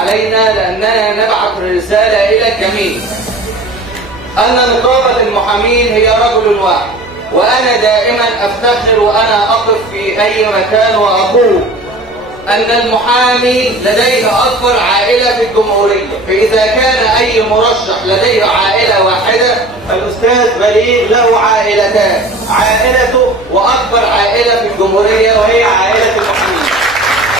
علينا لأننا نبعث رسالة إلى الجميع أن نقابة المحامين هي رجل واحد. وأنا دائما أفتخر وأنا أقف في أي مكان وأقول أن المحامي لديه أكبر عائلة في الجمهورية، فإذا كان أي مرشح لديه عائلة واحدة فالأستاذ بليغ له عائلتان، عائلته وأكبر عائلة في الجمهورية وهي عائلة